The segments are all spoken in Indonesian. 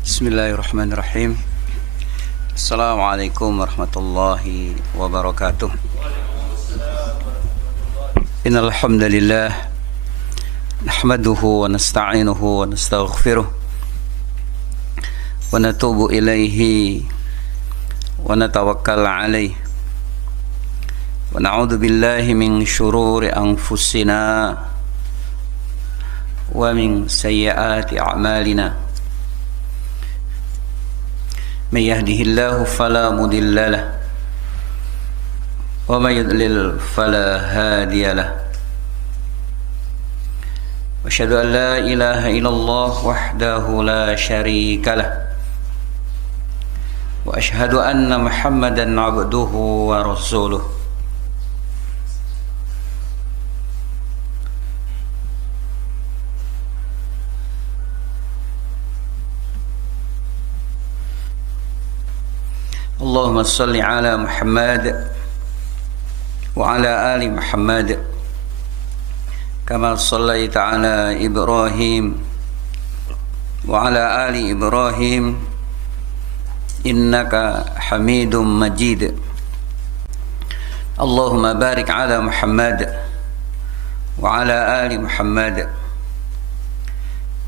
Bismillahirrahmanirrahim. Assalamualaikum warahmatullahi wabarakatuh. Innal hamdalillah nahmaduhu wa nasta'inuhu wa nastaghfiruh wa natubu ilaihi wa natawakkal alaihi wa na'udzu billahi min syururi anfusina wa min sayyiati a'malina. من يهده الله فلا مضل له ومن يضلل فلا هادي له وأشهد أن لا إله إلا الله وحده لا شريك له وأشهد أن محمدا عبده ورسوله اللهم صل على محمد وعلى آل محمد كما صليت على إبراهيم وعلى آل إبراهيم إنك حميد مجيد اللهم بارك على محمد وعلى آل محمد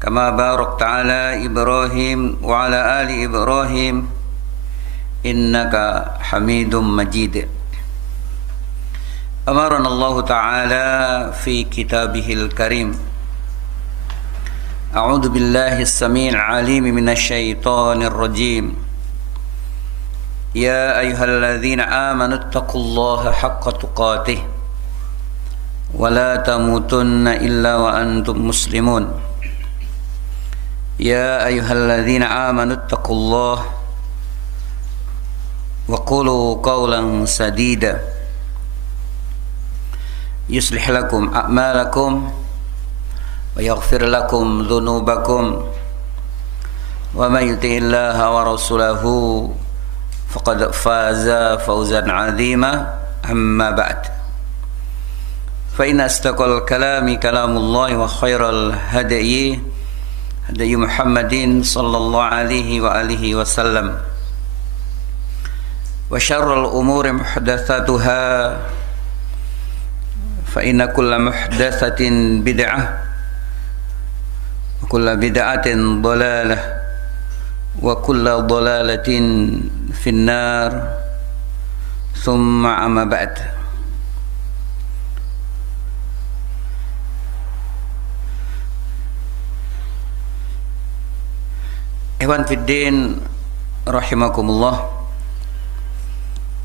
كما باركت على إبراهيم وعلى آل إبراهيم إنك حميد مجيد أمرنا الله تعالى في كتابه الكريم أعوذ بالله السميع العليم من الشيطان الرجيم يا أيها الذين آمنوا اتقوا الله حق تقاته ولا تموتن إلا وأنتم مسلمون يا أيها الذين آمنوا اتقوا الله وقولوا قولا سديدا يصلح لكم أعمالكم ويغفر لكم ذنوبكم ومن يطع الله ورسوله فقد فاز فوزا عظيما أما بعد فإن أصدق الكلام كلام الله وخير الهدي هدي محمد صلى الله عليه وآله وسلم وشر الأمور محدثاتها فإن كل محدثة بدعة وكل بدعة ضلالة وكل ضلالة في النار ثم أما بعد Ikhwan fiddin rahimakumullah.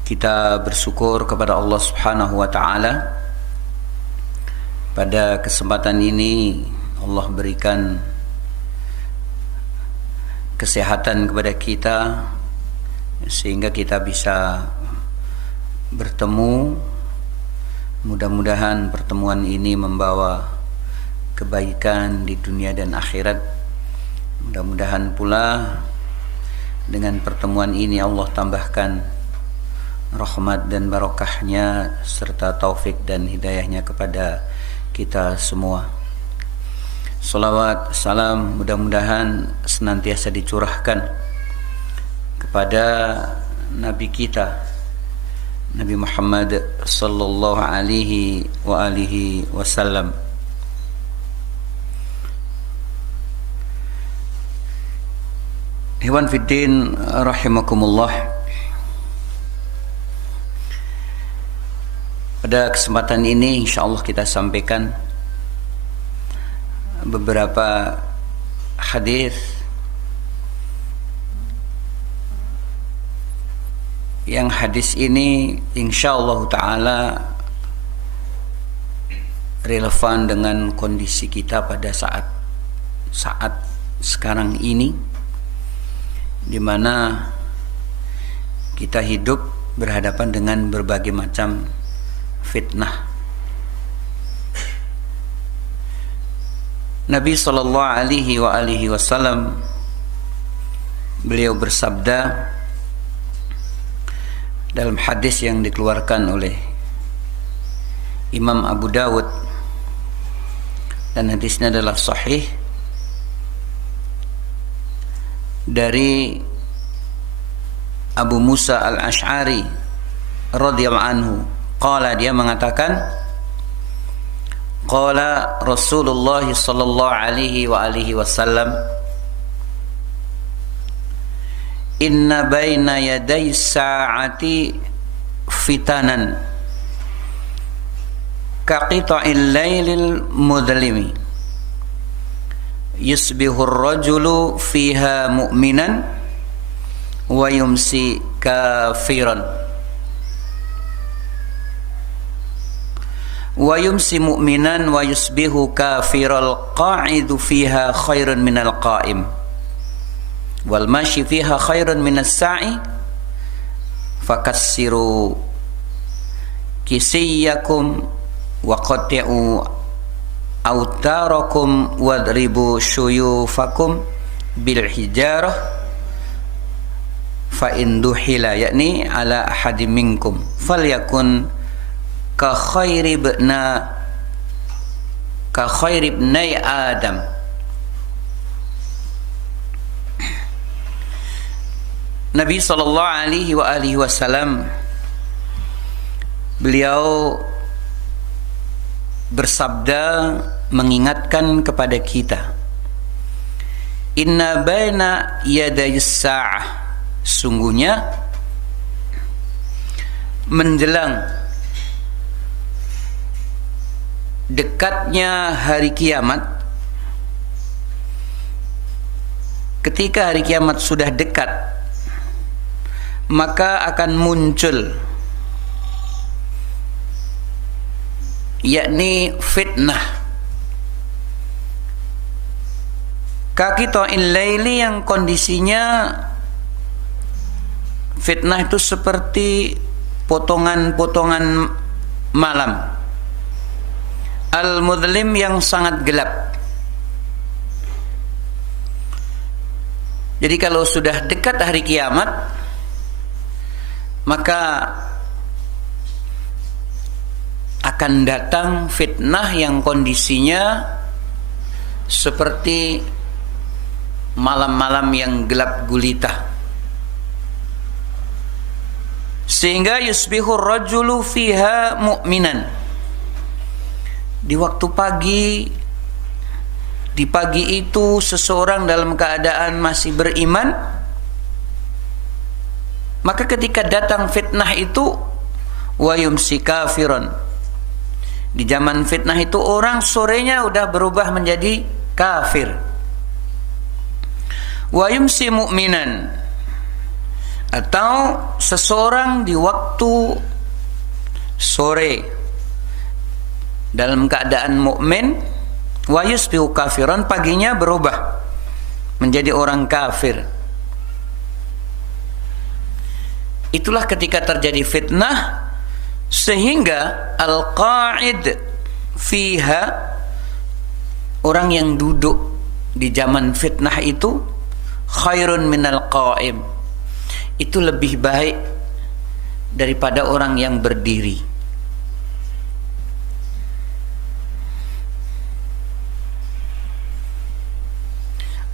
Kita bersyukur kepada Allah Subhanahu wa taala. Pada kesempatan ini Allah berikan kesehatan kepada kita sehingga kita bisa bertemu. Mudah-mudahan pertemuan ini membawa kebaikan di dunia dan akhirat. Mudah-mudahan pula dengan pertemuan ini Allah tambahkan rahmat dan barokahnya serta taufik dan hidayahnya kepada kita semua. Salawat, salam mudah-mudahan senantiasa dicurahkan kepada Nabi kita Nabi Muhammad sallallahu alaihi wa alihi wasallam. Ikhwan fiddin rahimakumullah. Pada kesempatan ini insyaallah kita sampaikan beberapa hadis yang hadis ini insyaallah taala relevan dengan kondisi kita pada saat sekarang ini, di mana kita hidup berhadapan dengan berbagai macam fitnah. Nabi sallallahu alaihi wasallam beliau bersabda dalam hadis yang dikeluarkan oleh Imam Abu Dawud dan hadisnya adalah sahih, dari Abu Musa al-Ash'ari radhiyallahu anhu, qala, dia mengatakan, qala Rasulullah sallallahu alaihi wa alihi wasallam, inna baina yaday sa'ati fitanan kaqita'il lailil mudlimi yusbihur rajulu fiha mu'minan wa yumsi kafiran wa yumsi mu'minan wa yusbihu kafiral qa'idu fiha khairun minal qa'im wal mashi fiha khairun minas sa'i fakassiru kisiyakum wa qati'u autarakum wadribu syuyufakum bil hijarah fa in duhila, yakni ala ahadim minkum falyakun ka khairi ibnai Adam. Nabi sallallahu alaihi wa alihi wasallam, beliau bersabda mengingatkan kepada kita, inna baina yadayis sa'ah, sungguhnya menjelang dekatnya hari kiamat, ketika hari kiamat sudah dekat, maka akan muncul, yakni fitnah, kaqita'il laili, yang kondisinya fitnah itu seperti potongan-potongan malam, al-mudlim, yang sangat gelap. Jadi kalau sudah dekat hari kiamat, maka akan datang fitnah yang kondisinya seperti malam-malam yang gelap gulita, sehingga yusbihur rajulu fiha mu'minan, di waktu pagi, di pagi itu seseorang dalam keadaan masih beriman, maka ketika datang fitnah itu, wa yumsi kafiran, di zaman fitnah itu orang sorenya udah berubah menjadi kafir. Wa yumsi mu'minan, atau seseorang di waktu sore dalam keadaan mukmin, wa yusbihu kafiran, paginya berubah menjadi orang kafir. Itulah ketika terjadi fitnah, sehingga al-qa'id fiha, orang yang duduk di zaman fitnah itu, khairun minal qa'im, itu lebih baik daripada orang yang berdiri.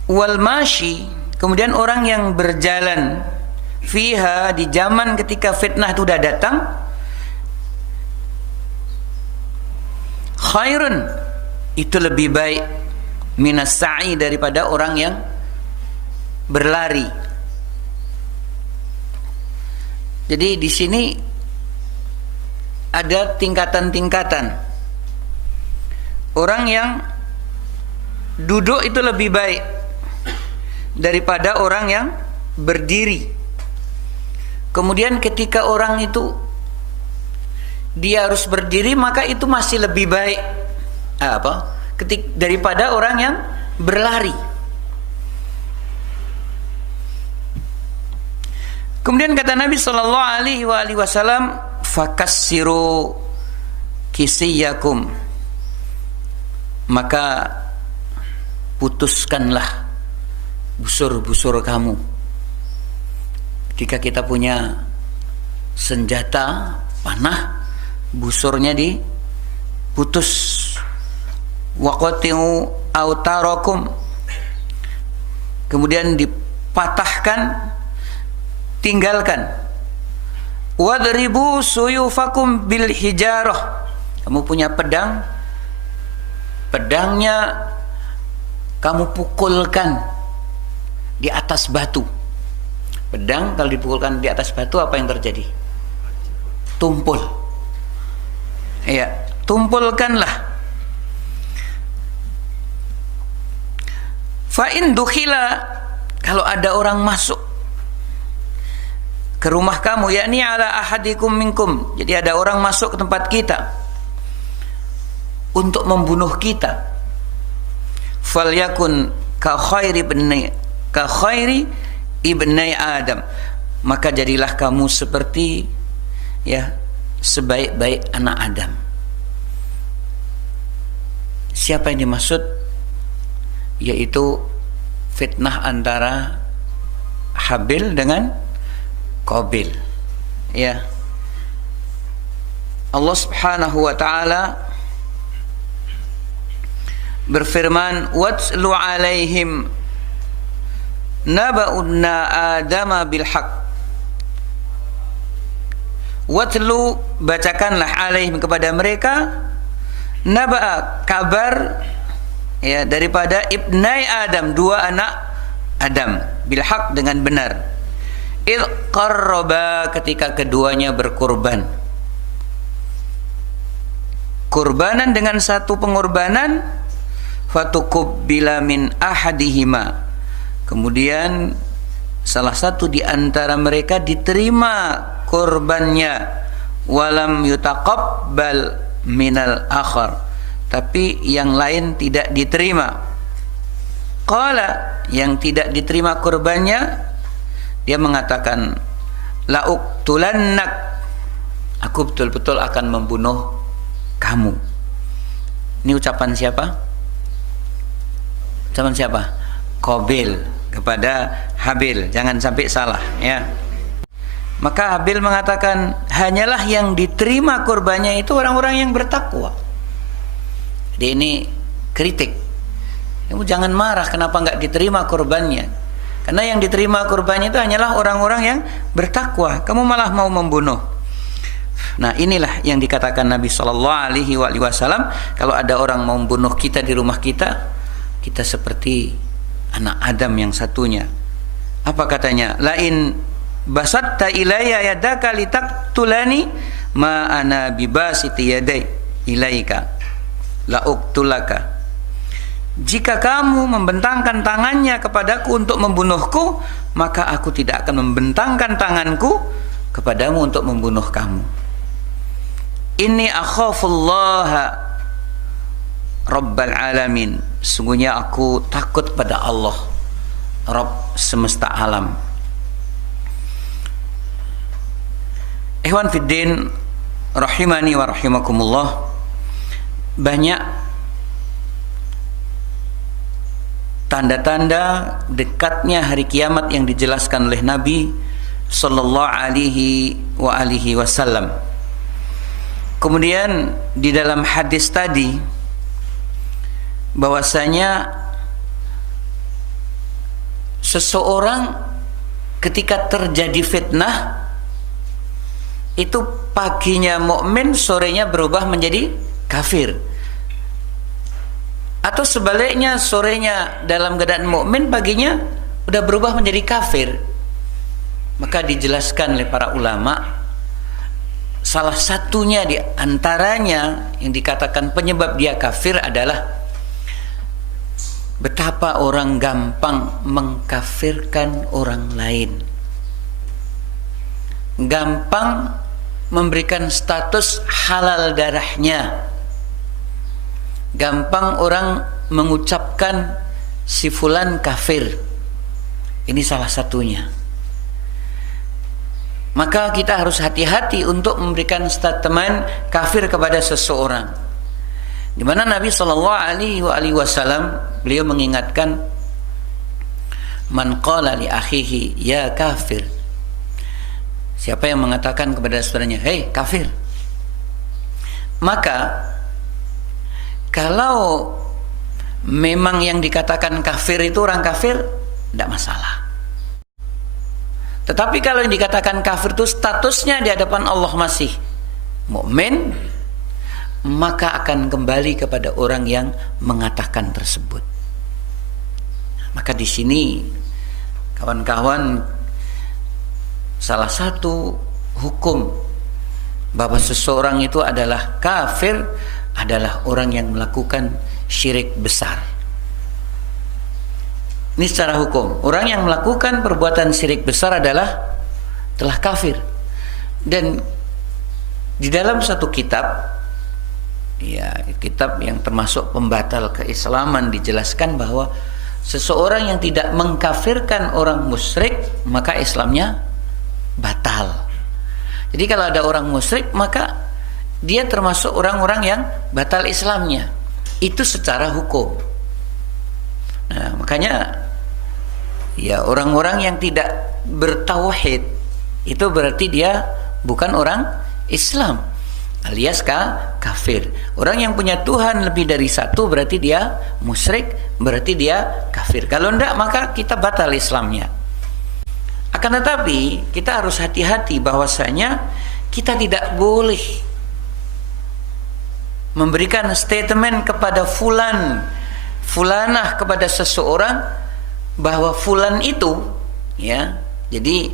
Wal mashi, kemudian orang yang berjalan, fiha, di zaman ketika fitnah itu sudah datang, khairun, itu lebih baik, minas sa'i, daripada orang yang berlari. Jadi di sini ada tingkatan-tingkatan. Orang yang duduk itu lebih baik daripada orang yang berdiri. Kemudian ketika orang itu dia harus berdiri, maka itu masih lebih baik daripada orang yang berlari. Kemudian kata Nabi sallallahu alaihi wasallam, fakassiru kisiyakum, maka putuskanlah busur-busur kamu. Jika kita punya senjata panah, busurnya diputus. Waqati'u autarakum, kemudian patahkan, tinggalkan. Wadribu suyufakum bil hijarah. Kamu punya pedang, pedangnya kamu pukulkan di atas batu. Pedang kalau dipukulkan di atas batu, apa yang terjadi? Tumpul. Ya, tumpulkanlah. Fa in dukhila, kalau ada orang masuk ke rumah kamu, yakni ala ahadikum minkum, jadi ada orang masuk ke tempat kita untuk membunuh kita, falyakun ka khairi ibni Adam, maka jadilah kamu seperti sebaik-baik anak Adam. Siapa yang dimaksud? Yaitu fitnah antara Habil dengan Qabil. Ya, Allah Subhanahu wa taala berfirman, "Watslu 'alaihim naba'unna Adama bil haqq." Watlu, bacakanlah, alaihim, kepada mereka, naba'a, kabar daripada ibnai Adam, dua anak Adam, bil haqq, dengan benar. Id qarraba, ketika keduanya berkorban. Kurbanan, dengan satu pengorbanan, fatukubbila min ahadihima, kemudian salah satu di antara mereka diterima korbannya, walam yutaqabbal minal akhar, tapi yang lain tidak diterima. Qala, yang tidak diterima korbannya, dia mengatakan, la'uqtulannak, aku betul-betul akan membunuh kamu. Ini ucapan siapa? Ucapan siapa? Qabil kepada Habil, jangan sampai salah ya. Maka Habil mengatakan, hanyalah yang diterima korbannya itu orang-orang yang bertakwa. Jadi ini kritik. Kamu jangan marah kenapa nggak diterima korbannya. Karena yang diterima korbannya itu hanyalah orang-orang yang bertakwa. Kamu malah mau membunuh. Nah, inilah yang dikatakan Nabi SAW. Kalau ada orang mau membunuh kita di rumah kita, kita seperti anak Adam yang satunya. Apa katanya? Lain basatta ilayya yadaka litaqtulani ma ana bibasiti yadai ilaika la uqtulaka. Jika kamu membentangkan tangannya kepadaku untuk membunuhku, maka aku tidak akan membentangkan tanganku kepadamu untuk membunuh kamu. Inni akhafullaha Rabbal alamin, sungguhnya aku takut pada Allah, Rabb semesta alam. Ikhwan fiddin rahimani wa rahimakumullah, banyak tanda-tanda dekatnya hari kiamat yang dijelaskan oleh Nabi sallallahu alaihi wasallam. Kemudian di dalam hadis tadi bahwasanya seseorang ketika terjadi fitnah itu paginya mukmin, sorenya berubah menjadi kafir. Atau sebaliknya, sorenya dalam keadaan mukmin, paginya udah berubah menjadi kafir. Maka dijelaskan oleh para ulama, salah satunya di antaranya yang dikatakan penyebab dia kafir adalah betapa orang gampang mengkafirkan orang lain, gampang memberikan status halal darahnya, gampang orang mengucapkan si fulan kafir. Ini salah satunya. Maka kita harus hati-hati untuk memberikan statement kafir kepada seseorang. Di mana Nabi sallallahu alaihi wasallam beliau mengingatkan, man qala li akhihi ya kafir, siapa yang mengatakan kepada saudaranya, hei kafir, maka kalau memang yang dikatakan kafir itu orang kafir, tidak masalah. Tetapi kalau yang dikatakan kafir itu statusnya di hadapan Allah masih mukmin, maka akan kembali kepada orang yang mengatakan tersebut. Maka di sini kawan-kawan, salah satu hukum bahwa seseorang itu adalah kafir adalah orang yang melakukan syirik besar. Ini secara hukum, orang yang melakukan perbuatan syirik besar adalah telah kafir. Dan di dalam satu kitab, ya, kitab yang termasuk pembatal keislaman, dijelaskan bahwa seseorang yang tidak mengkafirkan orang musyrik maka Islamnya batal. Jadi kalau ada orang musyrik maka dia termasuk orang-orang yang batal Islamnya. Itu secara hukum. Nah, makanya ya orang-orang yang tidak bertauhid itu berarti dia bukan orang Islam, alias kafir. Orang yang punya Tuhan lebih dari satu berarti dia musyrik, berarti dia kafir. Kalau tidak maka kita batal Islamnya. Akan tetapi kita harus hati-hati bahwasanya kita tidak boleh memberikan statement kepada fulanah kepada seseorang bahwa fulan itu, ya, jadi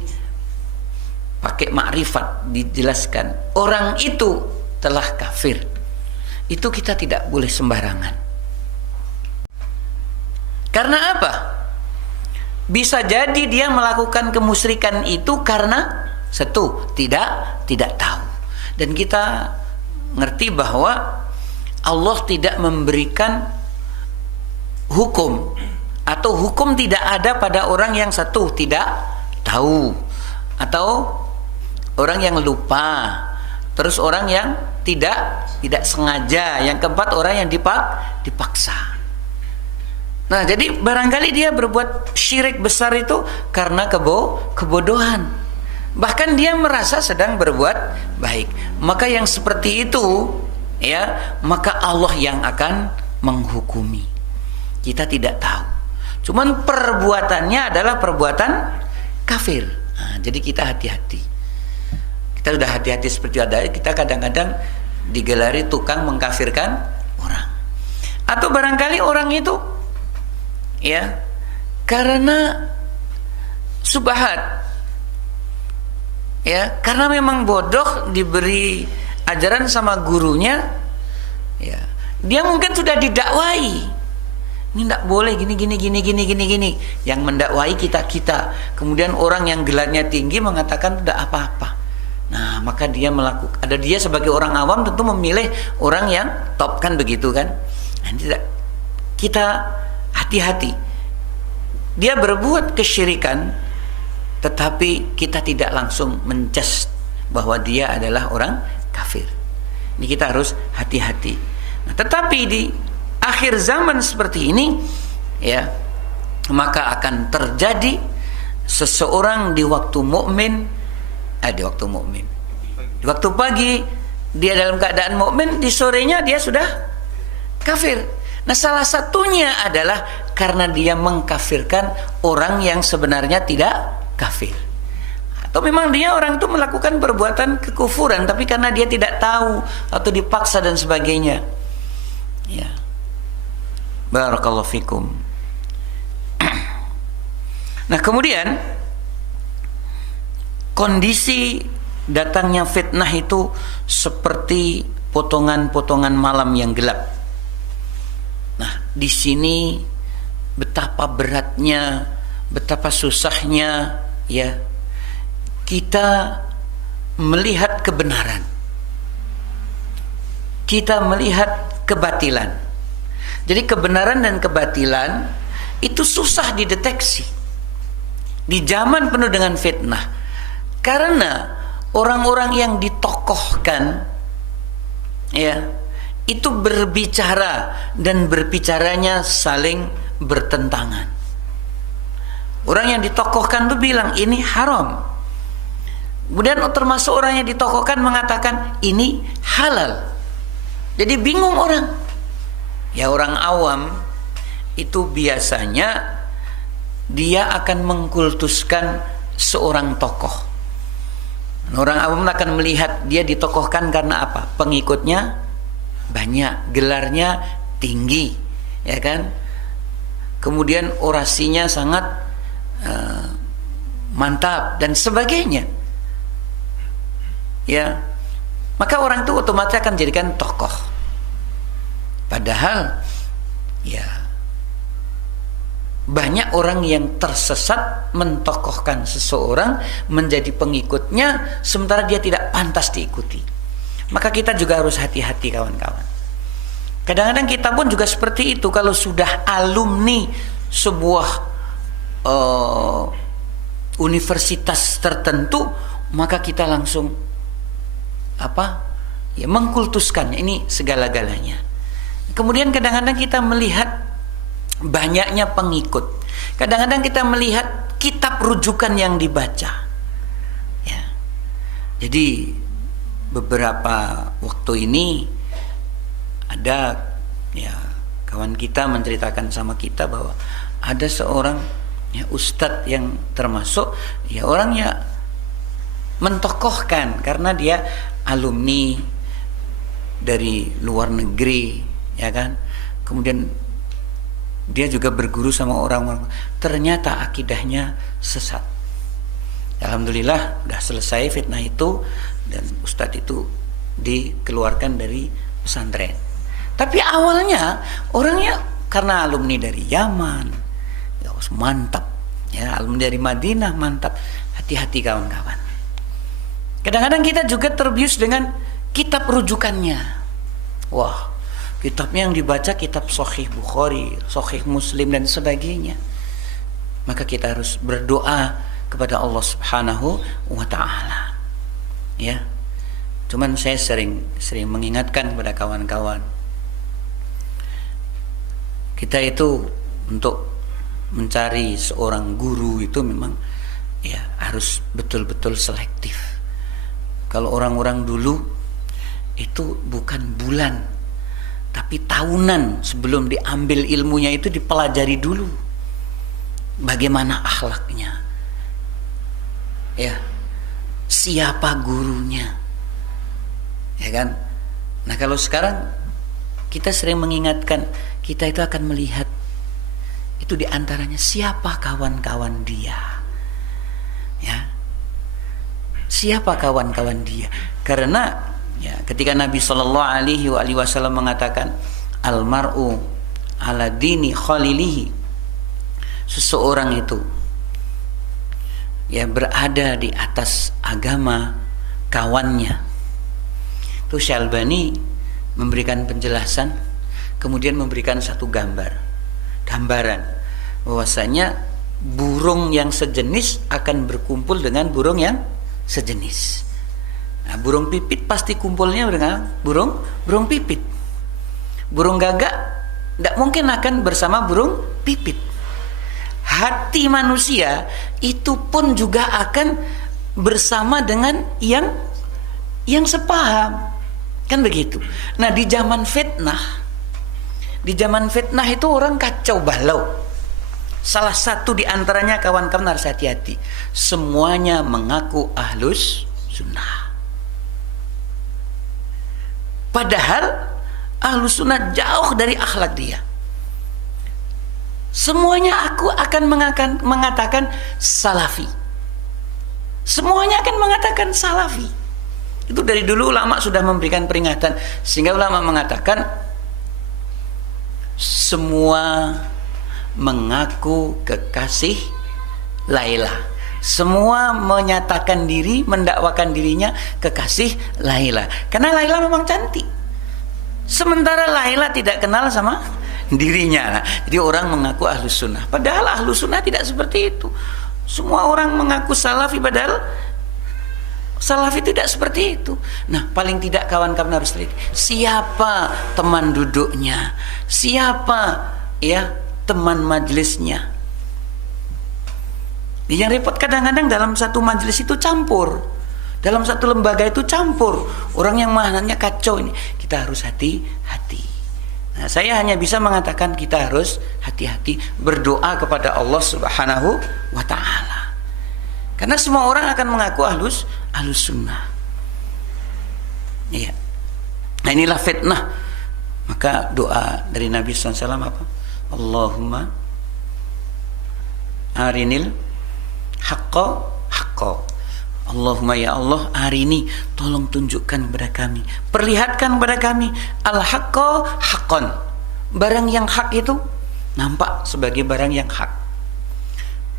pakai makrifat dijelaskan orang itu telah kafir. Itu kita tidak boleh sembarangan. Karena apa? Bisa jadi dia melakukan kemusyrikan itu karena satu, tidak tahu. Dan kita ngerti bahwa Allah tidak memberikan hukum, atau hukum tidak ada pada orang yang satu tidak tahu, atau orang yang lupa, terus orang yang tidak sengaja, yang keempat orang yang dipaksa. Nah, jadi barangkali dia berbuat syirik besar itu karena kebodohan. Bahkan dia merasa sedang berbuat baik. Maka yang seperti itu, ya, maka Allah yang akan menghukumi. Kita tidak tahu. Cuman perbuatannya adalah perbuatan kafir. Nah, jadi kita hati-hati. Kita sudah hati-hati seperti ada. Kita kadang-kadang digelari tukang mengkafirkan orang. Atau barangkali orang itu, ya, karena subhat, ya, karena memang bodoh, diberi ajaran sama gurunya, ya, dia mungkin sudah didakwai, ini tidak boleh gini. Yang mendakwai kita. Kemudian orang yang gelarnya tinggi mengatakan tidak apa-apa. Nah, maka dia melakukan. Ada dia sebagai orang awam tentu memilih orang yang top, kan begitu kan? Nah, tidak, kita hati-hati. Dia berbuat kesyirikan, tetapi kita tidak langsung menjudge bahwa dia adalah orang kafir. Ini kita harus hati-hati. Nah, tetapi di akhir zaman seperti ini, ya, maka akan terjadi seseorang di waktu mukmin, di waktu pagi dia dalam keadaan mukmin, di sorenya dia sudah kafir. Nah, salah satunya adalah karena dia mengkafirkan orang yang sebenarnya tidak kafir. Atau memang dia orang itu melakukan perbuatan kekufuran, tapi karena dia tidak tahu atau dipaksa dan sebagainya. Ya. Barakallahu fikum. Nah, kemudian kondisi datangnya fitnah itu seperti potongan-potongan malam yang gelap. Nah, di sini betapa beratnya, betapa susahnya, ya, kita melihat kebenaran, kita melihat kebatilan. Jadi kebenaran dan kebatilan itu susah dideteksi di zaman penuh dengan fitnah, karena orang-orang yang ditokohkan, ya, itu berbicara dan berbicaranya saling bertentangan. Orang yang ditokohkan itu bilang ini haram, kemudian termasuk orang yang ditokohkan mengatakan ini halal. Jadi bingung orang. Ya, orang awam itu biasanya dia akan mengkultuskan seorang tokoh. Orang awam akan melihat dia ditokohkan karena apa? Pengikutnya banyak, gelarnya tinggi, ya kan? Kemudian orasinya sangat mantap dan sebagainya. Ya, maka orang itu otomatis akan jadikan tokoh. Padahal ya banyak orang yang tersesat mentokohkan seseorang menjadi pengikutnya sementara dia tidak pantas diikuti. Maka kita juga harus hati-hati kawan-kawan. Kadang-kadang kita pun juga seperti itu. Kalau sudah alumni sebuah universitas tertentu, maka kita langsung mengkultuskannya. Ini segala-galanya. Kemudian kadang-kadang kita melihat banyaknya pengikut. Kadang-kadang kita melihat kitab rujukan yang dibaca. Ya. Jadi beberapa waktu ini ada kawan kita menceritakan sama kita bahwa ada seorang ustadz yang termasuk orangnya mentokohkan karena dia alumni dari luar negeri, ya kan. Kemudian dia juga berguru sama orang-orang, ternyata akidahnya sesat. Alhamdulillah sudah selesai fitnah itu dan ustadz itu dikeluarkan dari pesantren. Tapi awalnya orangnya karena alumni dari Yaman, mantap. Ya, alumni dari Madinah mantap. Hati-hati kawan-kawan. Kadang-kadang kita juga terbius dengan kitab rujukannya. Wah, kitabnya yang dibaca kitab Sahih Bukhari, Sahih Muslim dan sebagainya. Maka kita harus berdoa kepada Allah Subhanahu wa taala. Ya. Cuman saya sering mengingatkan kepada kawan-kawan. Kita itu untuk mencari seorang guru itu memang harus betul-betul selektif. Kalau orang-orang dulu itu bukan bulan tapi tahunan sebelum diambil ilmunya itu dipelajari dulu bagaimana akhlaknya, ya, siapa gurunya, ya kan. Nah kalau sekarang kita sering mengingatkan, kita itu akan melihat itu diantaranya siapa kawan-kawan dia, ya, siapa kawan-kawan dia. Karena ketika Nabi Shallallahu Alaihi Wasallam mengatakan almar'u ala dini khalilihi, seseorang itu berada di atas agama kawannya. Itu Syalbani memberikan penjelasan, kemudian memberikan satu gambaran bahwasanya burung yang sejenis akan berkumpul dengan burung yang sejenis. Nah, burung pipit pasti kumpulnya dengan burung pipit. Burung gagak tidak mungkin akan bersama burung pipit. Hati manusia itu pun juga akan bersama dengan yang sepaham, kan begitu. Nah di zaman fitnah itu orang kacau balau. Salah satu di antaranya kawan-kawan harus hati-hati. Semuanya mengaku ahlus sunnah. Padahal ahlus sunnah jauh dari akhlak dia. Semuanya aku akan mengatakan salafi. Semuanya akan mengatakan salafi. Itu dari dulu ulama sudah memberikan peringatan, sehingga ulama mengatakan semua mengaku kekasih Laila. Semua menyatakan diri, mendakwakan dirinya kekasih Laila. Karena Laila memang cantik. Sementara Laila tidak kenal sama dirinya. Nah, jadi orang mengaku ahlus sunnah. Padahal ahlus sunnah tidak seperti itu. Semua orang mengaku salafi, padahal salafi tidak seperti itu. Nah, paling tidak kawan-kawan harus teliti. Siapa teman duduknya? Siapa teman majelisnya? Yang repot kadang-kadang dalam satu majelis itu campur, dalam satu lembaga itu campur. Orang yang mananya kacau ini. Kita harus hati-hati. Nah, saya hanya bisa mengatakan kita harus hati-hati berdoa kepada Allah Subhanahu wa taala. Karena semua orang akan mengaku ahlus sunnah. Iya. Nah, inilah fitnah. Maka doa dari Nabi SAW apa? Allahumma arinil haqqa haqqa. Allahumma ya Allah, hari ini tolong tunjukkan kepada kami, perlihatkan kepada kami al-haqqa haqqan. Barang yang hak itu nampak sebagai barang yang hak.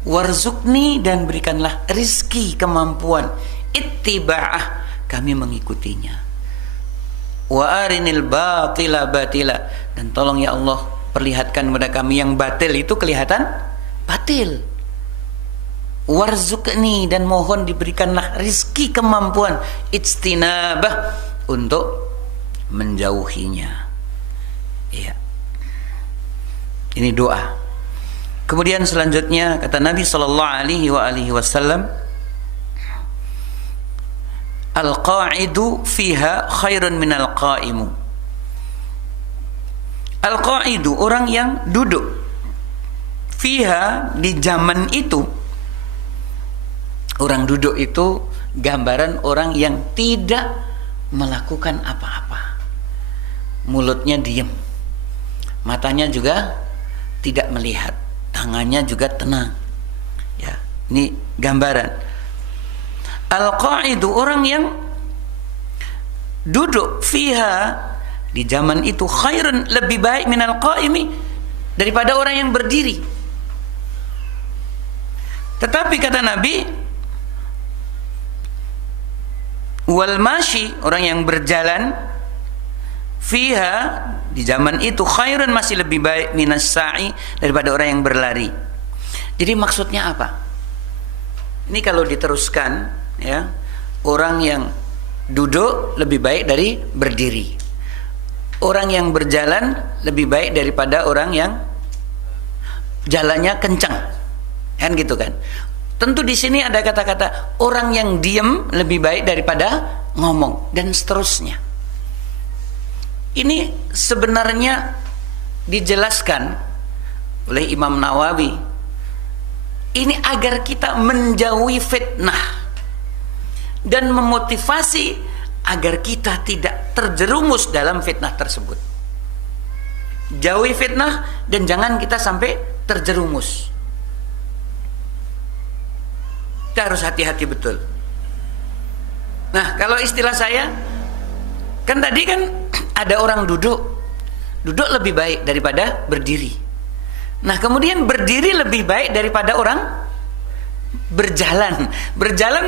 Warzuqni, dan berikanlah rizki, kemampuan ittiba'ah, kami mengikutinya. Wa arinil batila batila, dan tolong ya Allah perlihatkan kepada kami yang batil itu kelihatan batil. Warzuqni, dan mohon diberikanlah rizki, kemampuan ijtinabah, untuk menjauhinya. Iya. Ini doa. Kemudian selanjutnya kata Nabi sallallahu alaihi wasallam, al-qa'idu fiha khairun minal qa'imu. Al-qa'idu, orang yang duduk, fiha, di zaman itu. Orang duduk itu gambaran orang yang tidak melakukan apa-apa. Mulutnya diam, matanya juga tidak melihat, tangannya juga tenang. Ya, ini gambaran. Al-qa'idu, orang yang duduk, fiha, di zaman itu, khairun, lebih baik minal qa'imi, daripada orang yang berdiri. Tetapi kata Nabi, wal mashi, orang yang berjalan, fiha, di zaman itu, khairun, masih lebih baik, minas sa'i, daripada orang yang berlari. Jadi maksudnya apa? Ini kalau diteruskan, ya, orang yang duduk lebih baik dari berdiri. Orang yang berjalan lebih baik daripada orang yang jalannya kencang. Kan gitu kan? Tentu di sini ada kata-kata orang yang diam lebih baik daripada ngomong, dan seterusnya. Ini sebenarnya dijelaskan oleh Imam Nawawi. Ini agar kita menjauhi fitnah dan memotivasi agar kita tidak terjerumus dalam fitnah tersebut. Jauhi fitnah dan jangan kita sampai terjerumus. Kita harus hati-hati betul. Nah, kalau istilah saya, kan tadi kan ada orang duduk lebih baik daripada berdiri. Nah, kemudian berdiri lebih baik daripada orang berjalan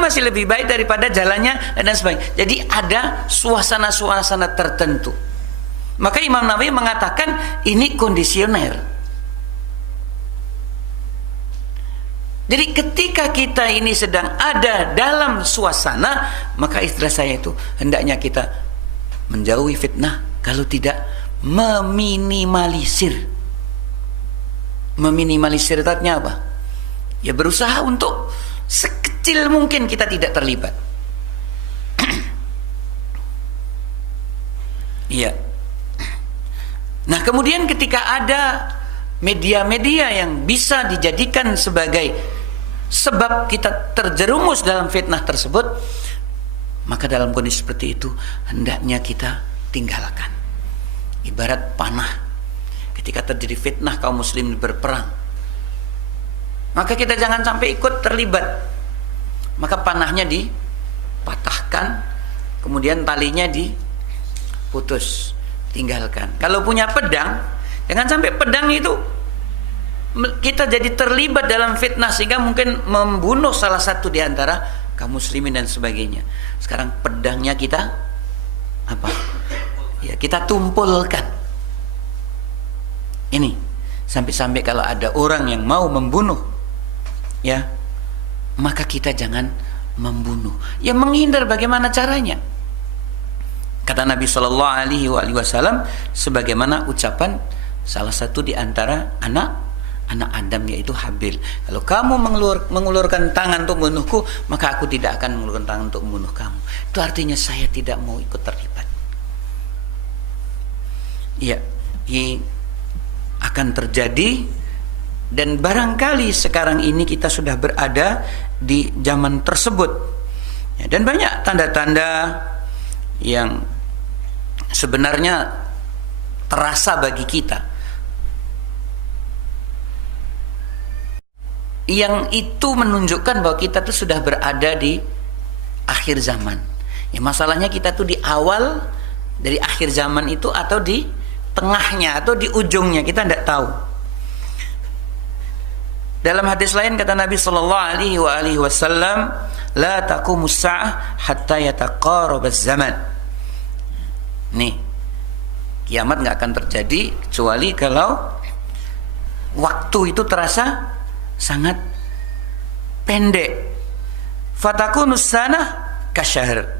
masih lebih baik daripada jalannya, dan sebagainya. Jadi ada suasana-suasana tertentu. Maka Imam Nawawi mengatakan ini kondisioner. Jadi ketika kita ini sedang ada dalam suasana, maka istilah saya itu hendaknya kita menjauhi fitnah, kalau tidak meminimalisir. Meminimalisir artinya apa? Ya berusaha untuk sekecil mungkin kita tidak terlibat. Iya. Nah, kemudian ketika ada media-media yang bisa dijadikan sebagai sebab kita terjerumus dalam fitnah tersebut, maka dalam kondisi seperti itu hendaknya kita tinggalkan. Ibarat panah, ketika terjadi fitnah kaum muslimin berperang, maka kita jangan sampai ikut terlibat. Maka panahnya dipatahkan, kemudian talinya diputus, tinggalkan. Kalau punya pedang, jangan sampai pedang itu kita jadi terlibat dalam fitnah sehingga mungkin membunuh salah satu di antara kaum muslimin dan sebagainya. Sekarang pedangnya kita apa? Ya, kita tumpulkan. Ini sampai-sampai kalau ada orang yang mau membunuh, ya, maka kita jangan membunuh. Ya, menghindar bagaimana caranya? Kata Nabi Shallallahu Alaihi Wasallam, sebagaimana ucapan salah satu di antara anak Adam, yaitu Habil, kalau kamu mengulurkan tangan untuk membunuhku, maka aku tidak akan mengulurkan tangan untuk membunuh kamu. Itu artinya saya tidak mau ikut terlibat. Ya, ini akan terjadi, dan barangkali sekarang ini kita sudah berada di zaman tersebut. Ya, dan banyak tanda-tanda yang sebenarnya terasa bagi kita, yang itu menunjukkan bahwa kita tuh sudah berada di akhir zaman. Ya, masalahnya kita tuh di awal dari akhir zaman itu atau di tengahnya atau di ujungnya, kita tidak tahu. Dalam hadis lain kata Nabi sallallahu alaihi wasallam, la taqumus sa'ah hatta yataqarabaz zaman. Nih, kiamat nggak akan terjadi kecuali kalau waktu itu terasa sangat pendek. Fatakunus sanah kasyahr.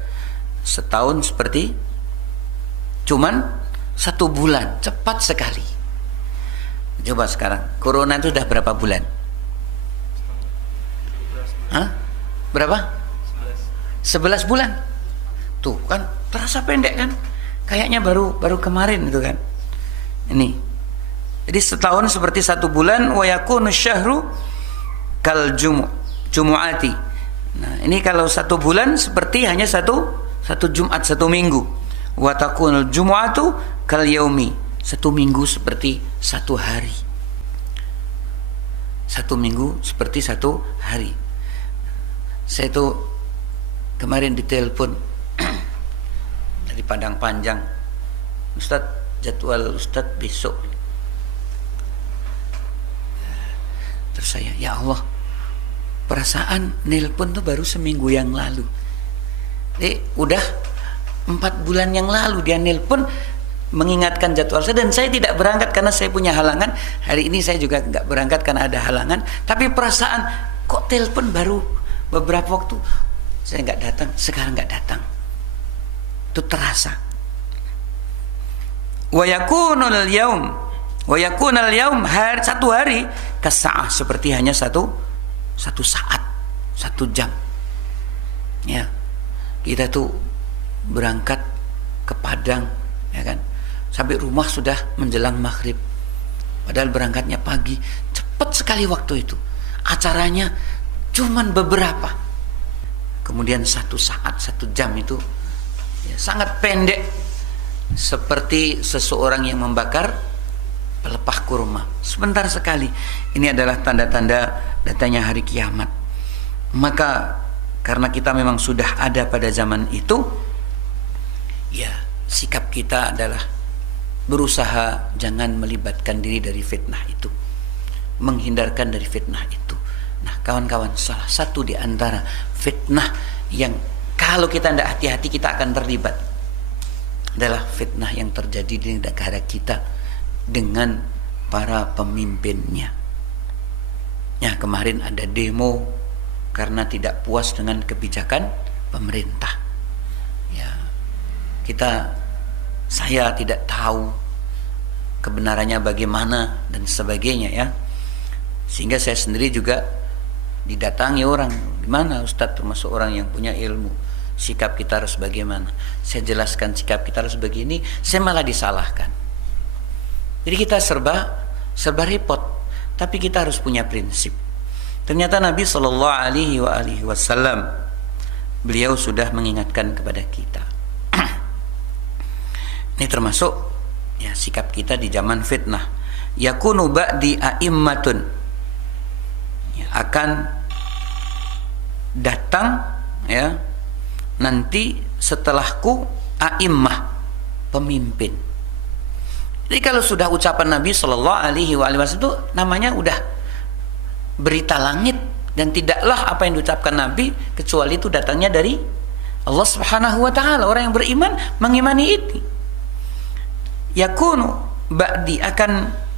Setahun seperti cuman 1 bulan, cepat sekali. Coba sekarang, corona itu udah berapa bulan? Hah? Berapa? 11 bulan. Tuh kan terasa pendek kan? Kayaknya baru kemarin itu kan. Ini. Jadi setahun seperti 1 bulan, wa yakunu syahru kal jumu'ati. Nah, ini kalau 1 bulan seperti hanya satu Jumat, 1 minggu. Wa takunul jumu'atu kal yaumi. 1 minggu seperti 1 hari. 1 minggu seperti 1 hari. Saya itu kemarin ditelepon dari Padang Panjang, Ustadz, jadwal Ustadz besok. Terus saya, ya Allah, perasaan nelpon tuh baru seminggu yang lalu. Udah 4 bulan yang lalu dia nelpon mengingatkan jadwal saya, dan saya tidak berangkat karena saya punya halangan. Hari ini saya juga nggak berangkat karena ada halangan. Tapi perasaan kok telepon baru beberapa waktu saya nggak datang, sekarang nggak datang, itu terasa. Wa yakunul yaum hari 1 hari kasa'ah, seperti hanya satu saat, 1 jam. Ya, kita tuh berangkat ke Padang, ya kan, sampai rumah sudah menjelang maghrib, padahal berangkatnya pagi. Cepat sekali waktu itu, acaranya cuman beberapa, kemudian 1 saat, 1 jam itu ya, sangat pendek, seperti seseorang yang membakar pelepah kurma, sebentar sekali. Ini adalah tanda-tanda datanya hari kiamat. Maka karena kita memang sudah ada pada zaman itu, ya sikap kita adalah berusaha jangan melibatkan diri dari fitnah itu, menghindarkan dari fitnah itu. Nah kawan-kawan, salah satu di antara fitnah yang kalau kita tidak hati-hati kita akan terlibat adalah fitnah yang terjadi di negara kita dengan para pemimpinnya. Ya, kemarin ada demo karena tidak puas dengan kebijakan pemerintah. Ya, saya tidak tahu kebenarannya bagaimana dan sebagainya, ya. Sehingga saya sendiri juga didatangi orang, di mana Ustadz termasuk orang yang punya ilmu, sikap kita harus bagaimana. Saya jelaskan sikap kita harus begini, saya malah disalahkan. Jadi kita serba repot, tapi kita harus punya prinsip. Ternyata Nabi Shallallahu Alaihi Wasallam beliau sudah mengingatkan kepada kita. Ini termasuk ya sikap kita di zaman fitnah. Yakunu ba'di a'immatun, ya, akan datang ya nanti setelahku a'immah, pemimpin. Jadi kalau sudah ucapan Nabi Shallallahu Alaihi Wasallam itu namanya udah berita langit, dan tidaklah apa yang diucapkan Nabi kecuali itu datangnya dari Allah Subhanahu Wa Taala. Orang yang beriman mengimani itu. Yakunu ba'di, akan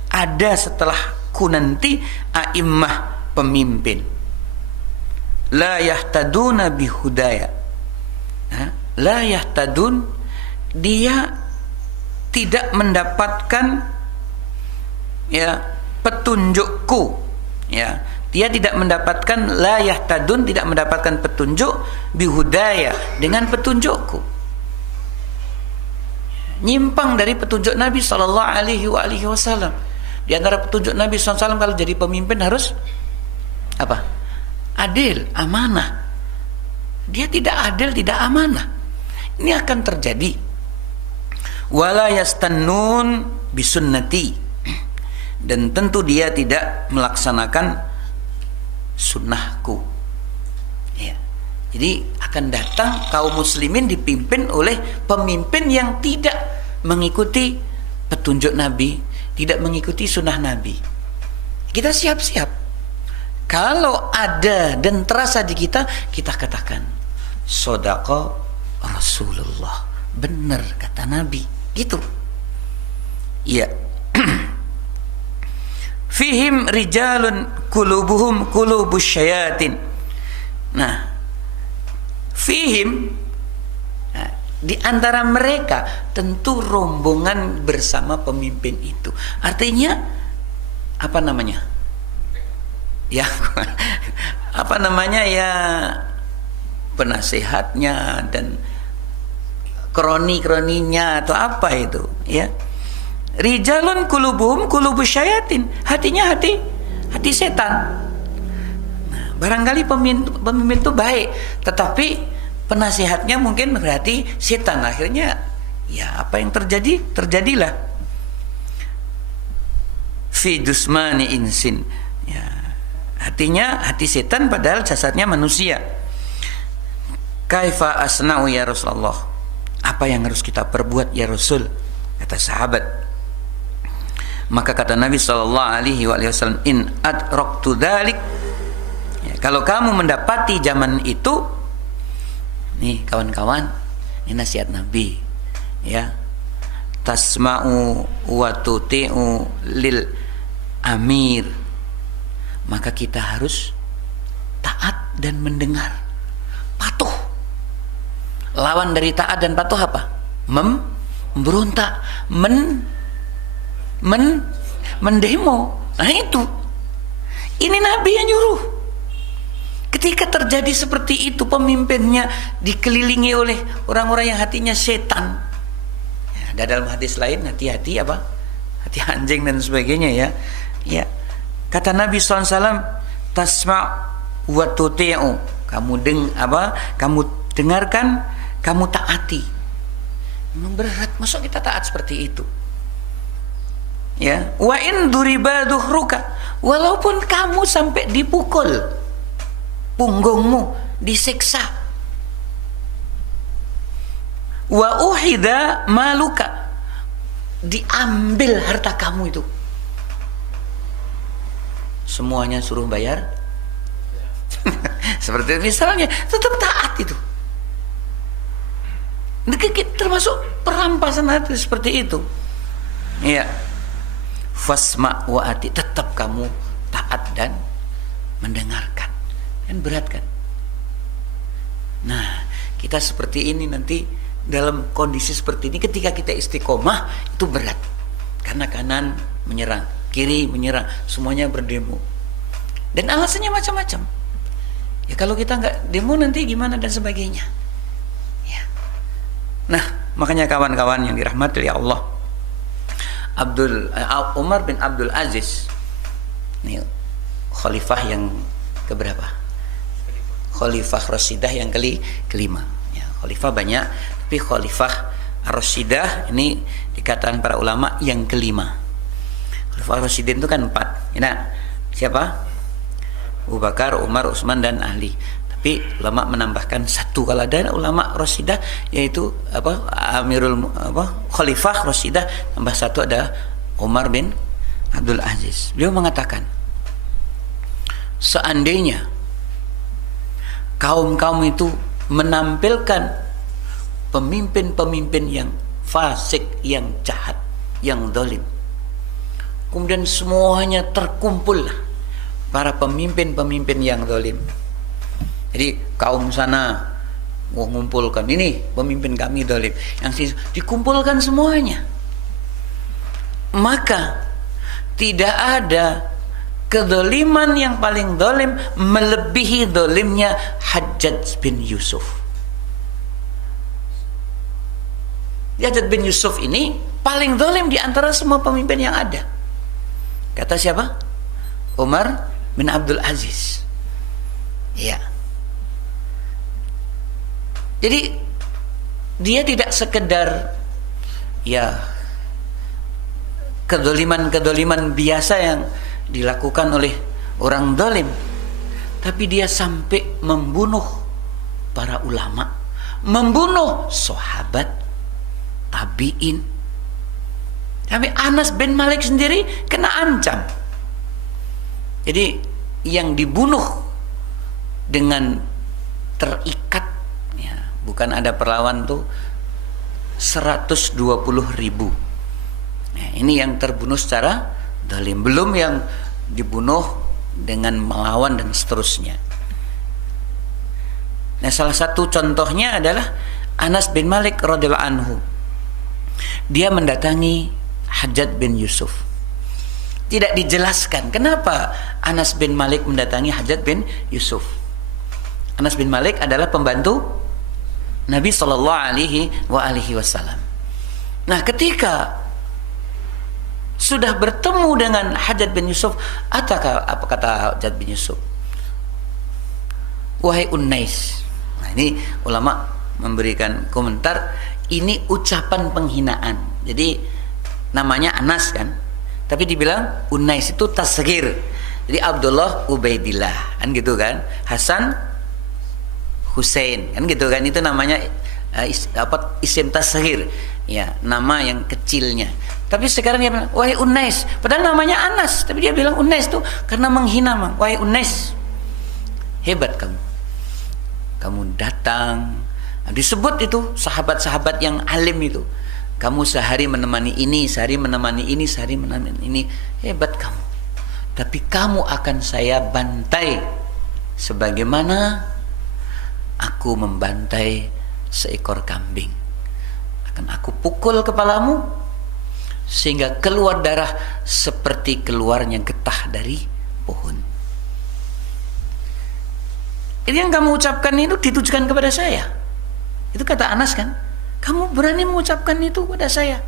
ada setelahku nanti a'immah, pemimpin. La yahtaduna bihudaya. La yahtadun, dia tidak mendapatkan ya petunjukku, ya. Dia tidak mendapatkan, la yahtadun, tidak mendapatkan petunjuk bihudaya, dengan petunjukku. Nyimpang dari petunjuk Nabi Sallallahu Alaihi Wasallam. Di antara petunjuk Nabi SAW kalau jadi pemimpin harus apa? adil, amanah. Dia tidak adil, tidak amanah. Ini akan terjadi. Wala yastannun bisunnati, dan tentu dia tidak melaksanakan sunnahku. Ya. Jadi akan datang kaum muslimin dipimpin oleh pemimpin yang tidak mengikuti petunjuk Nabi, tidak mengikuti sunnah Nabi. Kita siap-siap. Kalau ada dan terasa di kita, kita katakan Shadaqa Rasulullah, benar kata Nabi, gitu. Iya. Fihim rijalun qulubuhum qulubus syayatin. Nah, fihim, nah, di antara mereka tentu rombongan bersama pemimpin itu. Artinya apa namanya? Ya, apa namanya ya, penasehatnya dan kroni-kroninya atau apa itu, ya. Rijalun qulubuhum qulubus syayatin, hatinya hati setan. Nah, barangkali pemimpin itu baik, tetapi penasehatnya mungkin berarti setan. Akhirnya ya apa yang terjadi, terjadilah. Fi dusmani insin, ya, hatinya hati setan padahal jasadnya manusia. Kaifa asna'u ya Rasulullah, apa yang harus kita perbuat ya Rasul, kata sahabat. Maka kata Nabi SAW, in adraktu dzalik, ya, kalau kamu mendapati zaman itu, nih kawan-kawan, ini nasihat Nabi, ya, tasma'u wa tuti'u lil amir, maka kita harus taat dan mendengar, patuh. Lawan dari taat dan patuh apa? Memberontak, mendemo. Nah itu, ini Nabi yang nyuruh. Ketika terjadi seperti itu, pemimpinnya dikelilingi oleh orang-orang yang hatinya setan. Ya, ada dalam hadis lain, hati-hati apa? Hati anjing dan sebagainya, ya. Ya, kata Nabi SAW, tasma' wa tuti'u, kamu dengarkan, kamu taati. Memang berat, masa kita taat seperti itu? Ya, wa in duriba duhruka, walaupun kamu sampai dipukul, punggungmu disiksa, wa uhida maluka, diambil harta kamu itu, semuanya suruh bayar. Seperti misalnya, tetap taat itu. Termasuk perampasan hati seperti itu. Iya. Fasma wa ati, tetap kamu taat dan mendengarkan. Kan berat kan? Nah, kita seperti ini nanti dalam kondisi seperti ini, ketika kita istiqomah itu berat. Karena kanan menyerang, kiri menyerang, semuanya berdemo. Dan alasannya macam-macam. Ya kalau kita nggak demo nanti gimana dan sebagainya. Ya. Nah, makanya kawan-kawan yang dirahmati oleh Allah, Umar bin Abdul Aziz, ini khalifah yang keberapa? Khalifah Rashidah yang kelima. Ya, khalifah banyak, tapi khalifah Rashidah ini dikatakan para ulama yang kelima. Khalifah Rasyidin itu kan 4. Nah, siapa? Abu Bakar, Umar, Utsman dan Ali. Tapi ulama menambahkan 1. Kalau ada ulama Rashidah, yaitu Khalifah Rashidah, tambah 1 ada Umar bin Abdul Aziz. Beliau mengatakan, seandainya kaum-kaum itu menampilkan pemimpin-pemimpin yang fasik, yang jahat, yang zalim, kemudian semuanya terkumpullah para pemimpin-pemimpin yang zalim. Jadi kaum sana mengumpulkan, ini pemimpin kami zalim, yang dikumpulkan semuanya, maka tidak ada kezaliman yang paling zalim melebihi zalimnya Hajjaj bin Yusuf. Hajjaj bin Yusuf ini paling zalim di antara semua pemimpin yang ada. Kata siapa? Umar bin Abdul Aziz. Ya. Jadi dia tidak sekedar ya kedoliman biasa yang dilakukan oleh orang zalim, tapi dia sampai membunuh para ulama, membunuh sahabat, tabi'in. Tapi Anas bin Malik sendiri kena ancam. Jadi yang dibunuh dengan terikat, ya, bukan ada perlawan tuh 120.000. Nah, ini yang terbunuh secara zalim, belum yang dibunuh dengan melawan dan seterusnya. Nah, salah satu contohnya adalah Anas bin Malik radhiyallahu anhu. Dia mendatangi Hajjaj bin Yusuf. Tidak dijelaskan kenapa Anas bin Malik mendatangi Hajjaj bin Yusuf. Anas bin Malik adalah pembantu Nabi sallallahu alaihi wasallam. Nah, ketika sudah bertemu dengan Hajjaj bin Yusuf, apa kata Hajjaj bin Yusuf? Wahai Unais. Nah, ini ulama memberikan komentar, ini ucapan penghinaan. Jadi namanya Anas kan, tapi dibilang Unais itu tasghir. Jadi Abdullah Ubaidillah kan gitu kan, Hasan Husain kan gitu kan, itu namanya isim tasghir, ya, nama yang kecilnya. Tapi sekarang dia bilang wahai Unais, padahal namanya Anas, tapi dia bilang Unais tuh karena menghina. Wahai Unais, hebat kamu datang. Nah, disebut itu sahabat-sahabat yang alim itu, kamu sehari menemani ini, sehari menemani ini, sehari menemani ini, hebat kamu. Tapi kamu akan saya bantai sebagaimana aku membantai seekor kambing. Akan aku pukul kepalamu sehingga keluar darah seperti keluarnya getah dari pohon. Ini yang kamu ucapkan itu ditujukan kepada saya. Itu kata Anas kan, kamu berani mengucapkan itu kepada saya.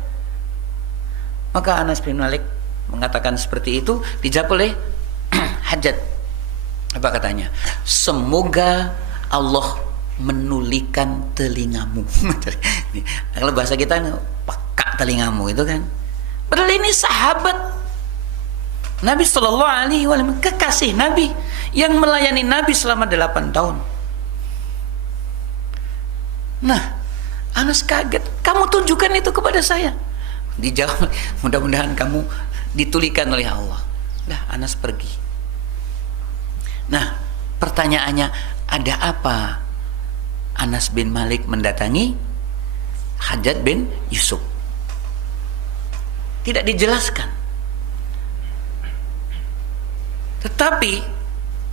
Maka Anas bin Malik mengatakan seperti itu, dijawab oleh Hajjaj. Apa katanya? Semoga Allah menulikan telingamu. Kalau bahasa kita pakak telingamu itu kan. Padahal ini sahabat Nabi sallallahu alaihi wasallam, kekasih Nabi yang melayani Nabi selama 8 tahun. Nah, Anas kaget, kamu tunjukkan itu kepada saya. Dijawab, mudah-mudahan kamu ditulikan oleh Allah. Dah, Anas pergi. Nah, pertanyaannya, ada apa Anas bin Malik mendatangi Hajjaj bin Yusuf? Tidak dijelaskan. Tetapi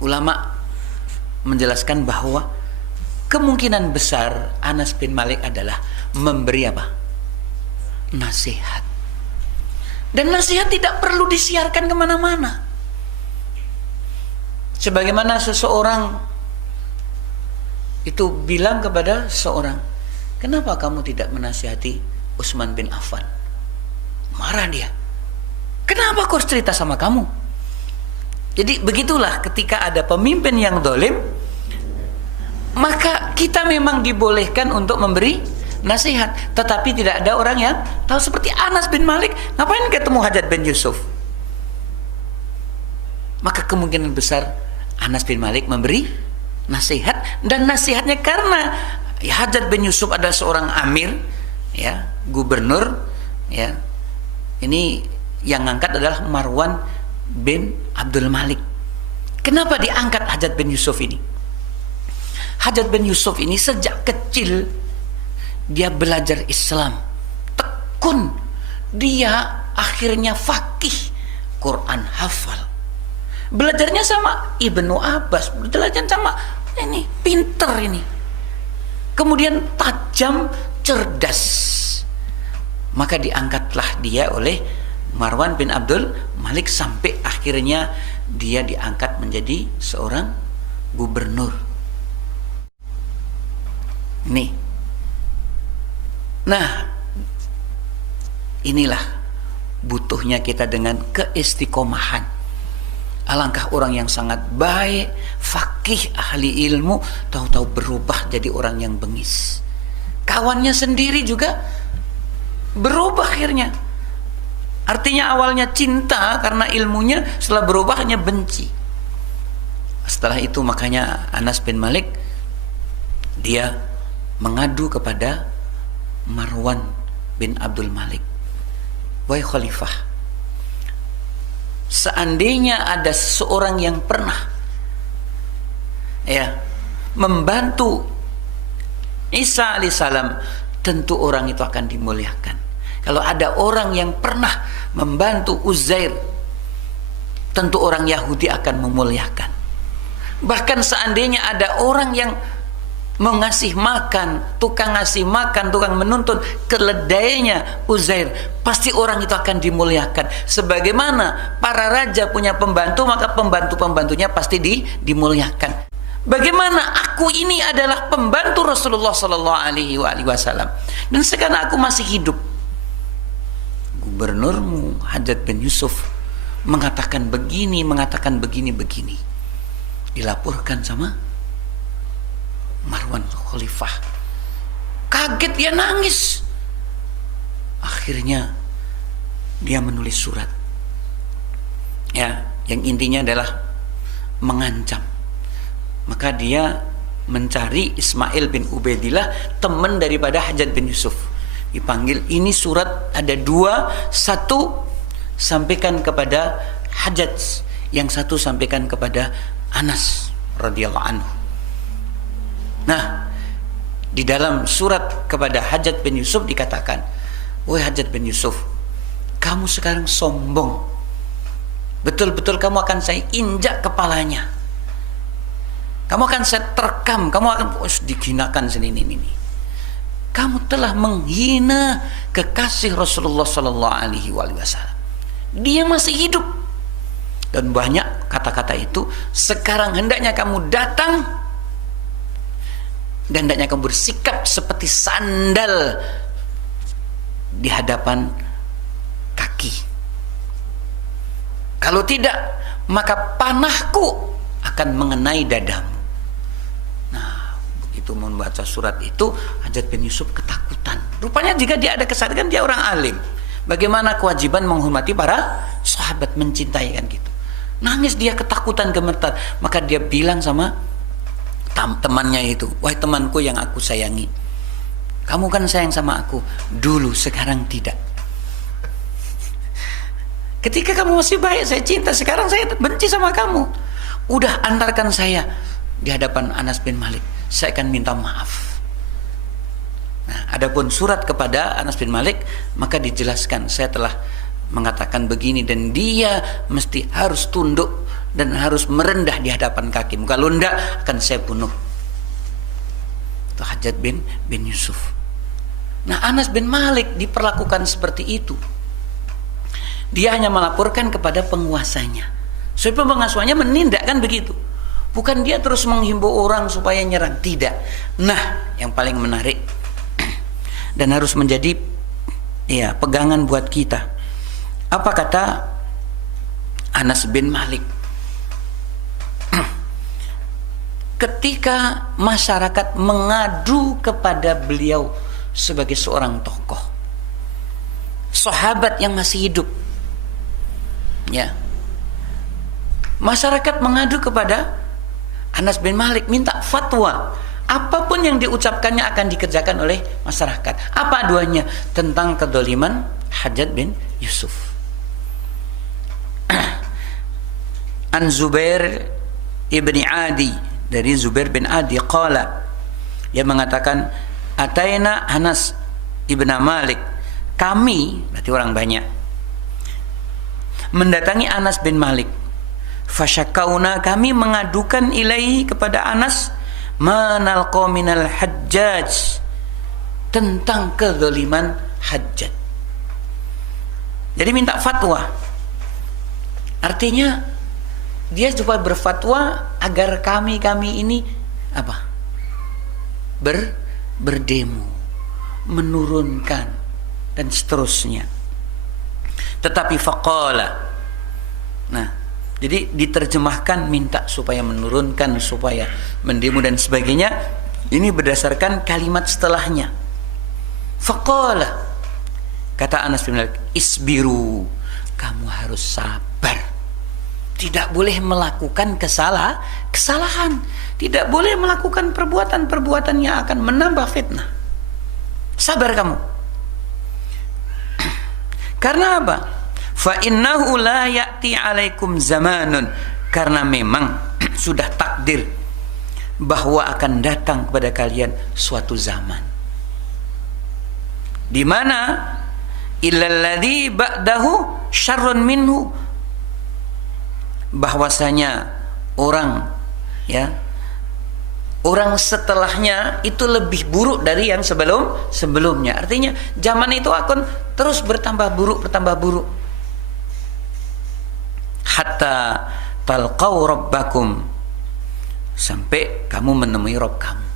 ulama menjelaskan bahwa kemungkinan besar Anas bin Malik adalah memberi apa? Nasihat. Dan nasihat tidak perlu disiarkan kemana-mana. Sebagaimana seseorang itu bilang kepada seorang, kenapa kamu tidak menasihati Utsman bin Affan? Marah dia. Kenapa aku harus cerita sama kamu? Jadi begitulah ketika ada pemimpin yang zalim, maka kita memang dibolehkan untuk memberi nasihat, tetapi tidak ada orang yang tahu. Seperti Anas bin Malik, ngapain ketemu Hajjaj bin Yusuf? Maka kemungkinan besar Anas bin Malik memberi nasihat, dan nasihatnya karena Hajjaj bin Yusuf adalah seorang amir, ya, gubernur, ya. Ini yang ngangkat adalah Marwan bin Abdul Malik. Kenapa diangkat Hajjaj bin Yusuf ini? Hajjaj bin Yusuf ini sejak kecil dia belajar Islam, tekun, dia akhirnya faqih, Quran hafal. Belajarnya sama Ibnu Abbas, belajarnya sama ini, pinter ini. Kemudian tajam, cerdas. Maka diangkatlah dia oleh Marwan bin Abdul Malik sampai akhirnya dia diangkat menjadi seorang gubernur. Nih. Nah, inilah butuhnya kita dengan keistiqomahan. Alangkah orang yang sangat baik, fakih, ahli ilmu, tahu-tahu berubah jadi orang yang bengis. Kawannya sendiri juga berubah akhirnya. Artinya awalnya cinta karena ilmunya, setelah berubah hanya benci. Setelah itu makanya Anas bin Malik dia mengadu kepada Marwan bin Abdul Malik. Wahai khalifah, seandainya ada seseorang yang pernah membantu Isa alaihissalam, tentu orang itu akan dimuliakan. Kalau ada orang yang pernah membantu Uzair, tentu orang Yahudi akan memuliakan. Bahkan seandainya ada orang yang mengasih makan, tukang ngasih makan, tukang menuntun keledainya Uzair, pasti orang itu akan dimuliakan. Sebagaimana para raja punya pembantu, maka pembantu-pembantunya pasti dimuliakan. Bagaimana aku ini adalah pembantu Rasulullah Sallallahu Alaihi Wasallam dan sekarang aku masih hidup. Gubernurmu Hajjaj bin Yusuf mengatakan begini, begini. Dilaporkan sama Marwan Khalifah. Kaget, dia nangis. Akhirnya dia menulis surat. Ya, yang intinya adalah mengancam. Maka dia mencari Ismail bin Ubaidillah, teman daripada Hajjaj bin Yusuf. Dipanggil, ini surat ada dua, satu sampaikan kepada Hajjaj, yang satu sampaikan kepada Anas radhiyallahu anhu. Nah, di dalam surat kepada Hajjaj bin Yusuf dikatakan, wahai Hajjaj bin Yusuf, kamu sekarang sombong. Betul-betul kamu akan saya injak kepalanya. Kamu akan saya terkam, kamu akan diginakan ini. Kamu telah menghina kekasih Rasulullah Sallallahu Alaihi Wasallam. Dia masih hidup. Dan banyak kata-kata itu. Sekarang hendaknya kamu datang dan hendaknya kamu bersikap seperti sandal di hadapan kaki. Kalau tidak, maka panahku akan mengenai dadamu. Nah, begitu membaca surat itu, Hajjaj bin Yusuf ketakutan. Rupanya jika dia ada kesadaran, dia orang alim. Bagaimana kewajiban menghormati para sahabat, mencintai kan gitu. Nangis dia, ketakutan, gemetar. Maka dia bilang sama temannya itu, wahai temanku yang aku sayangi, kamu kan sayang sama aku dulu, sekarang tidak. Ketika kamu masih baik, saya cinta. Sekarang saya benci sama kamu. Udah, antarkan saya di hadapan Anas bin Malik, saya akan minta maaf. Nah, adapun surat kepada Anas bin Malik, maka dijelaskan, saya telah mengatakan begini dan dia mesti harus tunduk dan harus merendah di hadapan kakimu. Kalau tidak, akan saya bunuh. Itu Hajjaj bin Yusuf. Nah, Anas bin Malik diperlakukan seperti itu. Dia hanya melaporkan kepada penguasanya. So, penguasanya menindakkan begitu. Bukan dia terus menghimbau orang supaya nyerang, tidak. Nah, yang paling menarik dan harus menjadi pegangan buat kita. Apa kata Anas bin Malik? Ketika masyarakat mengadu kepada beliau sebagai seorang tokoh, sahabat yang masih hidup, ya, masyarakat mengadu kepada Anas bin Malik, minta fatwa. Apapun yang diucapkannya akan dikerjakan oleh masyarakat. Apa aduannya? Tentang kedoliman Hajjaj bin Yusuf. An Zubair ibni Adi, dari Zubair bin Adi qala, dia mengatakan, ataina Anas ibn Malik, kami, berarti orang banyak, mendatangi Anas bin Malik. Fasyakauna, kami mengadukan ilaihi kepada Anas, manalqa minal Hajjaj, tentang kezaliman Hajjaj. Jadi minta fatwa. Artinya dia supaya berfatwa agar kami ini apa? Berdemo, menurunkan dan seterusnya. Tetapi faqala, nah, Jadi diterjemahkan minta supaya menurunkan, supaya mendemo dan sebagainya. Ini berdasarkan kalimat setelahnya. Faqala, kata Anas bin Malik, isbiru, kamu harus sabar. Tidak boleh melakukan kesalahan. Tidak boleh melakukan perbuatan-perbuatan yang akan menambah fitnah. Sabar kamu. Karena apa? Fa innahu la ya'ti 'alaikum zamanun, karena memang sudah takdir bahwa akan datang kepada kalian suatu zaman di mana illal ladzi ba'dahu syarrun minhu, bahwasanya orang setelahnya itu lebih buruk dari yang sebelumnya. Artinya zaman itu akan terus bertambah buruk hatta talqaw rabbakum, sampai kamu menemui Rabb kamu.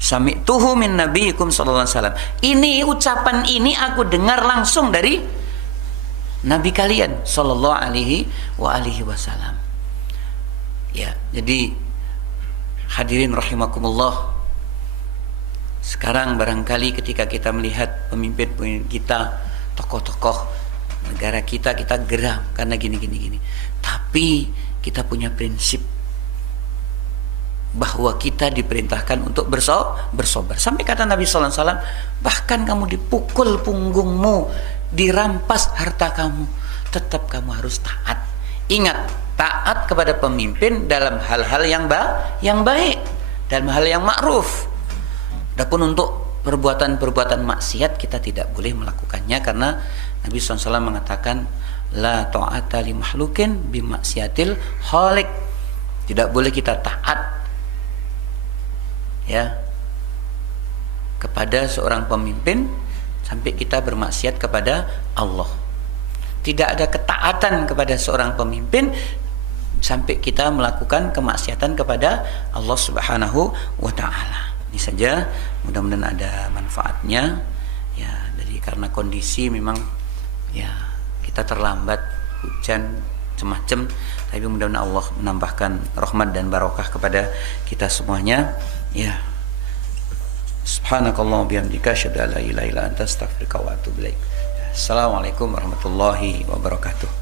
Sami'tuhu min nabiyikum sallallahu alaihi wasallam. Ini ucapan ini aku dengar langsung dari Nabi kalian sallallahu alaihi wasallam. Ya, jadi hadirin rahimakumullah, sekarang barangkali ketika kita melihat pemimpin-pemimpin kita, tokoh-tokoh negara kita geram karena gini. Tapi kita punya prinsip bahwa kita diperintahkan untuk bersabar. Sampai kata Nabi sallallahu alaihi wasallam, bahkan kamu dipukul punggungmu, dirampas harta kamu, tetap kamu harus taat. Ingat, taat kepada pemimpin dalam hal-hal yang baik, dalam hal yang ma'ruf. Adapun untuk perbuatan-perbuatan maksiat kita tidak boleh melakukannya, karena Nabi SAW mengatakan la ta'ata li makhlukin bi maksiatil khaliq. Tidak boleh kita taat kepada seorang pemimpin sampai kita bermaksiat kepada Allah. Tidak ada ketaatan kepada seorang pemimpin sampai kita melakukan kemaksiatan kepada Allah Subhanahu wa taala. Ini saja, mudah-mudahan ada manfaatnya ya. Jadi karena kondisi memang ya kita terlambat, hujan semacam, tapi mudah-mudahan Allah menambahkan rahmat dan barokah kepada kita semuanya ya. Subhanakallah bihamdika asyhadu an la ilaha illa anta astaghfiruka wa atubu ilaik. Assalamualaikum warahmatullahi wabarakatuh.